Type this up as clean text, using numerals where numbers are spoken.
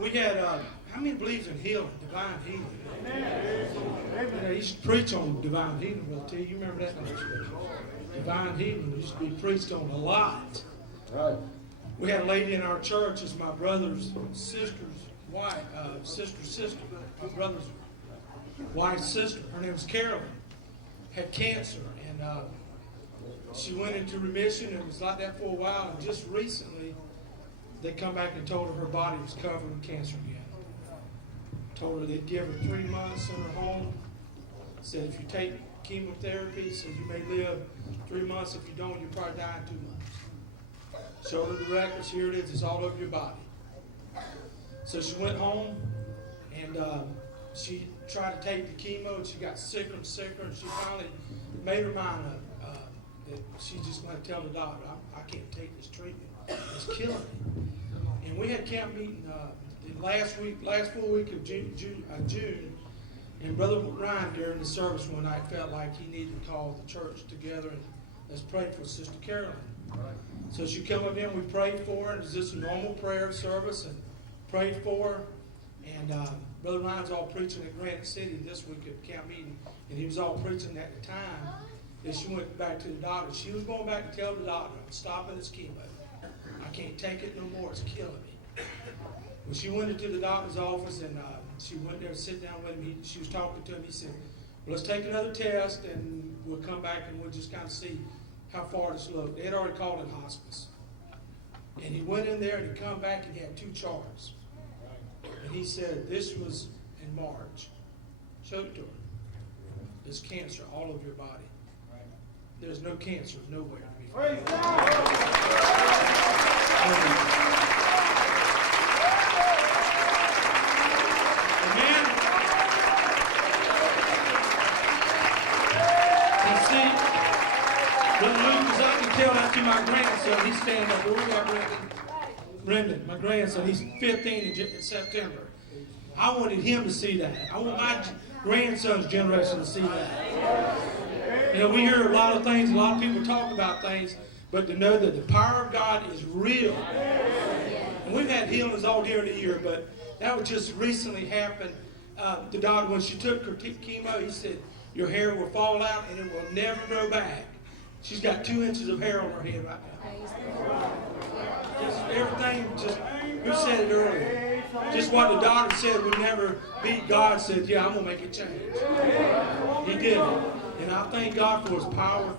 We had, how many believes in healing, divine healing? Amen. He used to preach on divine healing, Brother T. You remember that? Divine healing used to be preached on a lot. Right. We had a lady in our church, it's my brother's sister's wife, sister, my brother's wife's sister. Her name was Carolyn. Had cancer, and she went into remission, and it was like that for a while, and just recently, they come back and told her body was covered in cancer again. Told her they'd give her 3 months in her home. Said if you take chemotherapy, said you may live 3 months. If you don't, you'll probably die in 2 months. Showed her the records. Here it is. It's all over your body. So she went home, and she tried to take the chemo, and she got sicker and sicker, and she finally made her mind up that she just went to tell the doctor, I can't take this treatment. It's killing me. And we had camp meeting last full week of June, and Brother Ryan during the service one night felt like he needed to call the church together and let's pray for Sister Carolyn. Right. So she came up here and we prayed for her, and it was just a normal prayer service and prayed for her. And Brother Ryan's all preaching at Granite City this week at camp meeting, and he was all preaching at the time that she went back to the doctor. She was going back to tell the doctor, I'm stopping this chemo. I can't take it no more. It's killing me. When she went into the doctor's office and she went there to sit down with him, she was talking to him. He said, well, let's take another test and we'll come back and we'll just kind of see how far this looked. They had already called it hospice. And he went in there and he come back and he had 2 charts. And he said, this was in March. Showed it to her. There's cancer all over your body. There's no cancer nowhere to be found. Praise God. Amen. And see, Brother Lucas, I can tell that to my grandson. He's standing up. We got Brendan, my grandson. He's 15 in September. I wanted him to see that. I want my grandson's generation to see that. You know, we hear a lot of things, a lot of people talk about things, but to know that the power of God is real. And we've had healings all during the year, but that was just recently happened. The doctor, when she took her chemo, he said, your hair will fall out and it will never grow back. She's got 2 inches of hair on her head right now. Just everything, we said it earlier. Just what the doctor said would never be, God said, yeah, I'm going to make it change. He did it. And I thank God for His power.